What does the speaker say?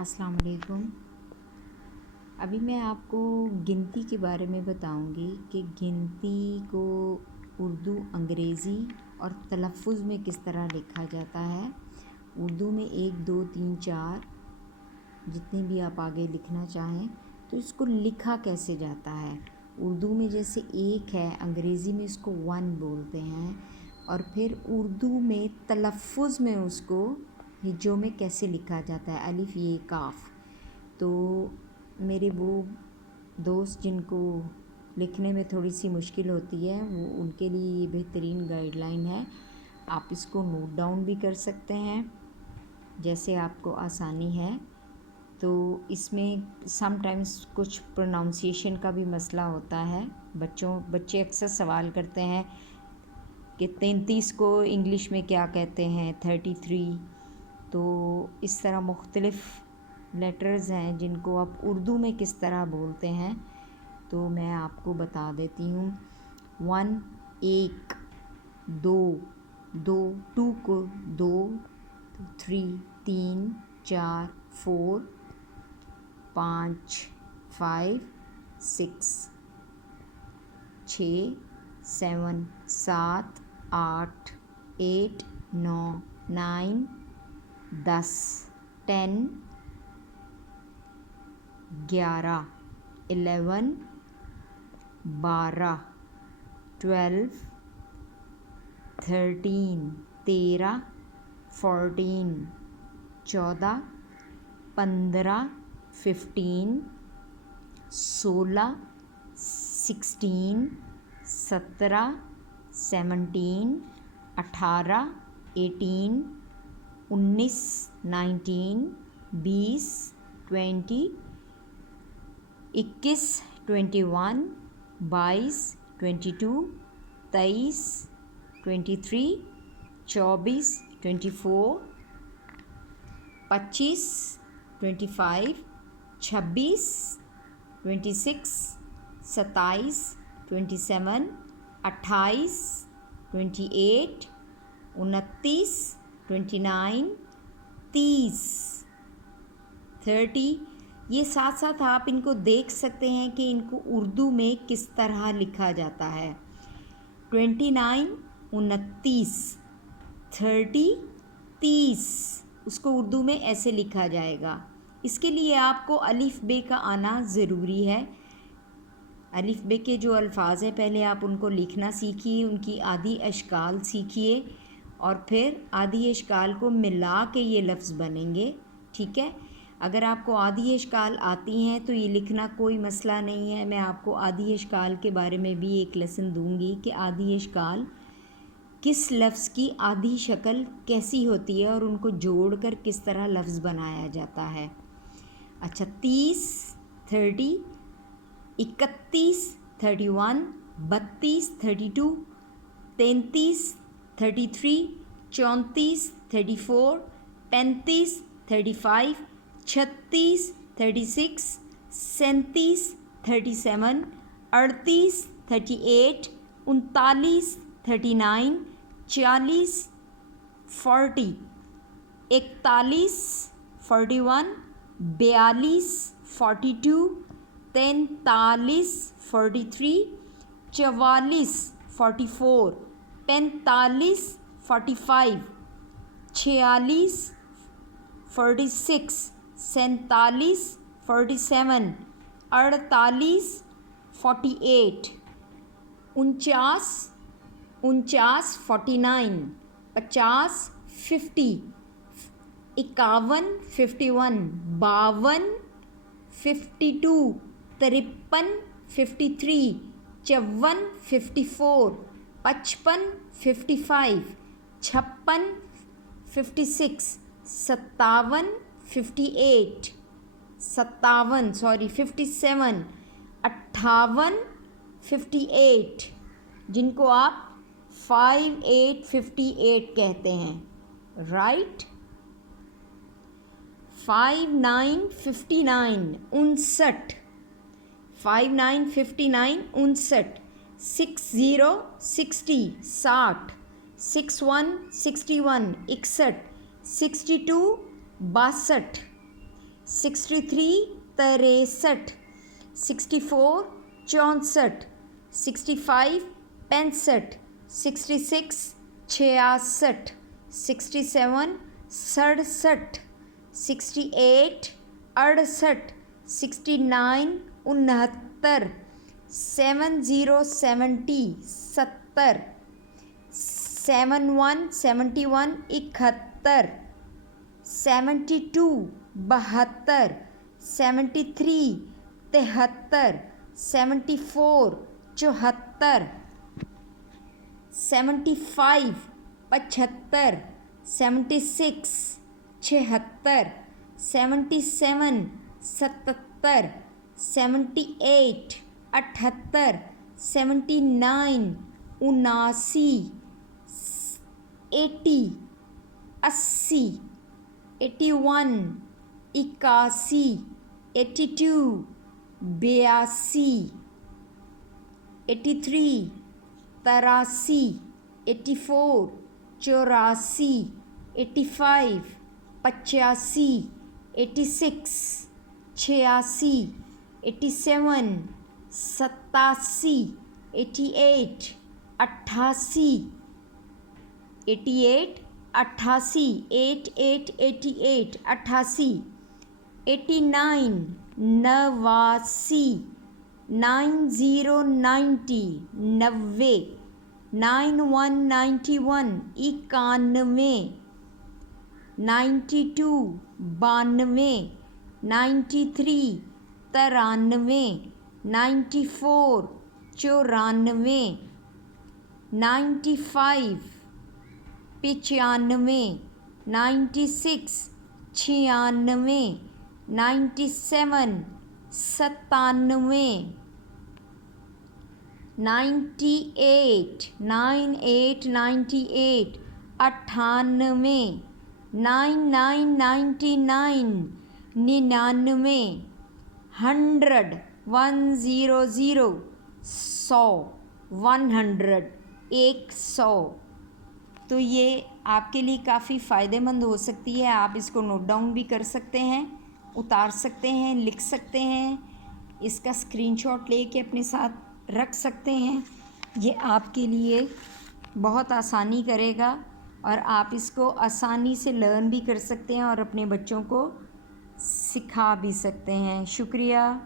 अस्सलाम वालेकुम। अभी मैं आपको गिनती के बारे में बताऊंगी कि गिनती को उर्दू, अंग्रेज़ी और तलफ़ुज़ में किस तरह लिखा जाता है। उर्दू में 1 2 3 4 जितने भी आप आगे लिखना चाहें, तो इसको लिखा कैसे जाता है। उर्दू में जैसे 1 है, अंग्रेज़ी में इसको 1 बोलते हैं। और फिर उर्दू में तलफ़ुज़ में उसको हिज्जों में कैसे लिखा जाता है, अलिफ़ ये काफ़। तो मेरे वो दोस्त जिनको लिखने में थोड़ी सी मुश्किल होती है, वो उनके लिए ये बेहतरीन गाइडलाइन है। आप इसको नोट डाउन भी कर सकते हैं जैसे आपको आसानी है। तो इसमें समटाइम्स कुछ प्रोनाउंसिएशन का भी मसला होता है। बच्चे अक्सर सवाल करते हैं कि 33 को इंग्लिश में क्या कहते हैं, 33। तो इस तरह मुख्तलिफ़ लेटर्स हैं जिनको आप उर्दू में किस तरह बोलते हैं, तो मैं आपको बता देती हूँ। 1 1, 2 2, 2 को 2, 3 3, 4 4, 5 5, 6 6 7 7 8 8 9 9 10 10 11 11 12 12 13 13 14 14 15 15 16 16 17 17 18 18 19 19 20 20 21 21 22 22 23 23 24 24 25 25 26 26 27 27 28 28 29 29 30 30। ये साथ साथ आप इनको देख सकते हैं कि इनको उर्दू में किस तरह लिखा जाता है। 29 29, 30 30, उसको उर्दू में ऐसे लिखा जाएगा। इसके लिए आपको अलिफ बे का आना ज़रूरी है। अलिफ बे के जो अल्फाज हैं पहले आप उनको लिखना सीखिए, उनकी आधी अशकाल सीखिए और फिर आधी अशकाल को मिला के ये लफ्ज़ बनेंगे। ठीक है, अगर आपको आधी अशकाल आती हैं तो ये लिखना कोई मसला नहीं है। मैं आपको आधी अशकाल के बारे में भी एक लेसन दूंगी कि आधी अशकाल किस लफ्ज़ की आधी शक्ल कैसी होती है और उनको जोड़कर किस तरह लफ्ज़ बनाया जाता है। अच्छा, 30 30, 31 31, 32 32, 33 33, 34 34, 35 35, 36 36, 37 37, 38 38, 39 39, 40 40, 41 41, 42 42, 43 43, 44 44, 45 45, 46 46, 47 47, 48 48, 49 49 49, 50 50, 51 51, 52 52, 53 53, 54 54, 55 55, 56 56, 57 58, 57 सॉरी 57, 58 58, जिनको आप 5858 कहते हैं, राइट। 59 59, 59, 59 59, 59, 60 60, 60, 61 61, 61, 62 62, 63 63, 64 64, 65 65, 66 66, 67 67, 68 68, 69 69, 70 70 70, 71 71 71, 72 72, 73 73, 74 74, 75 75, 76 76, 77 77, 78 78, 79 79, 80 80, 81 81, 82 82, 83 83, 84 84, 85 85, 86 86, 87 87, 88 88, 88 88, 88 88 88, 89 89, 90 90 90, 91 91 91, 92 92, 93 93, 94 94, 95 95, 96 96, 97 97, 98 98 98, 98, 99 99, 99, 100 100, 100 100, 100। तो ये आपके लिए काफ़ी फ़ायदेमंद हो सकती है। आप इसको नोट डाउन भी कर सकते हैं, उतार सकते हैं, लिख सकते हैं, इसका स्क्रीनशॉट लेके अपने साथ रख सकते हैं। ये आपके लिए बहुत आसानी करेगा और आप इसको आसानी से लर्न भी कर सकते हैं और अपने बच्चों को सिखा भी सकते हैं। शुक्रिया।